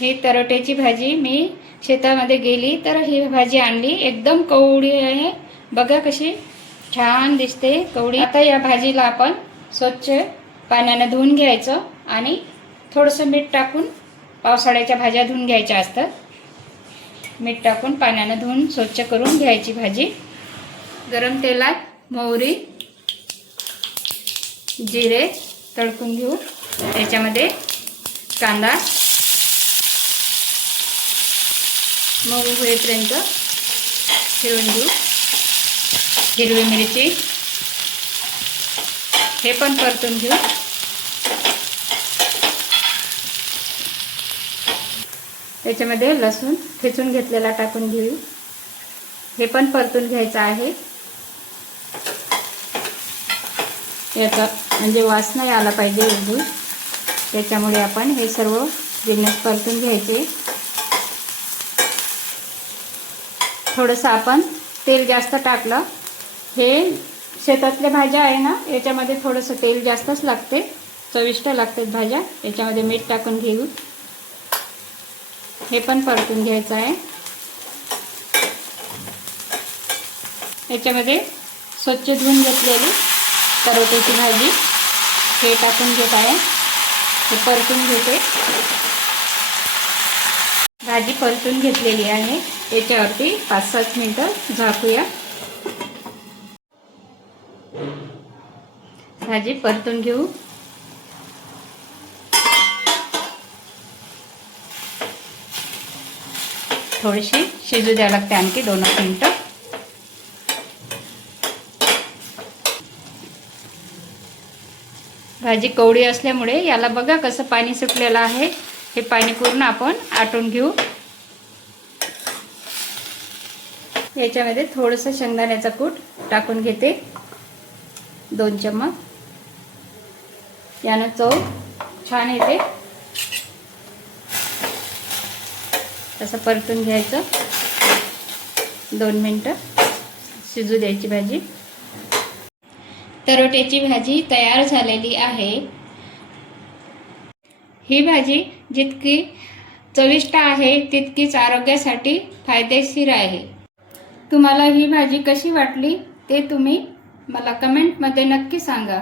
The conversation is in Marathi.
ही तरोट्याची भाजी मी शेतामध्ये गेली तर ही भाजी आणली, एकदम कवळी आहे बघा, कशी छान दिसते कवळी। आता या भाजीला आपण स्वच्छ पाण्याने धुवून घ्यायचं आणि थोडंसं मीठ टाकून, पावसाळ्याच्या भाज्या धुवून घ्यायच्या असतात, मीठ टाकून पाण्याने धुवून स्वच्छ करून घ्यायची भाजी। गरम तेलात मोहरी जिरे तळकून घेऊ, त्याच्यामध्ये कांदा मऊ होईपर्यंत फिरवून घेऊ, हिरवी मिरची हे पण परतून घेऊ, त्याच्यामध्ये लसूण ठेचून घेतलेला टाकून घेऊ, हे पण परतून घ्यायचं आहे। याचा म्हणजे वास नाही आला पाहिजे एकदम, त्याच्यामुळे आपण हे सर्व जिन्नस परतून घ्यायचे। थोडंसं आपण तेल जास्त टाकलं, हे शेतातल्या भाज्या आहे ना, याच्यामध्ये थोडंसं तेल जास्तच लागते, चविष्ट लागतात भाज्या। याच्यामध्ये मीठ टाकून घेऊ, हे पण परतून घ्यायचं आहे। याच्यामध्ये स्वच्छ धुवून घेतलेली तरोट्याची भाजी हे टाकून घेत आहे, हे परतून घेते। भाजी परतून घेतलेली आहे, याच्यावरती 5-7 मिनिटं झाकूया। भाजी परतून घेऊ, थोडीशी शिजू द्यावी लागते, आणखी 2 मिनिटं। भाजी कवळी असल्यामुळे याला बघा कसं पाणी सुटलेलं आहे, हे पाणी पूर्ण आपण आटून घेऊ। याच्यामध्ये थोडंसं शेंगदाण्याचा कूट टाकून घेते, 2 चमच, यानं चव छान येते। तसं परतून घ्यायचं, 2 मिनिटं शिजू द्यायची भाजी। तरोट्याची भाजी तयार झालेली आहे। ही भाजी जितकी चविष्ट आहे तितकीच आरोग्यासाठी फायदेशीर आहे। तुम्हाला ही भाजी कशी वाटली ते तुम्ही मला कमेंटमध्ये नक्की सांगा।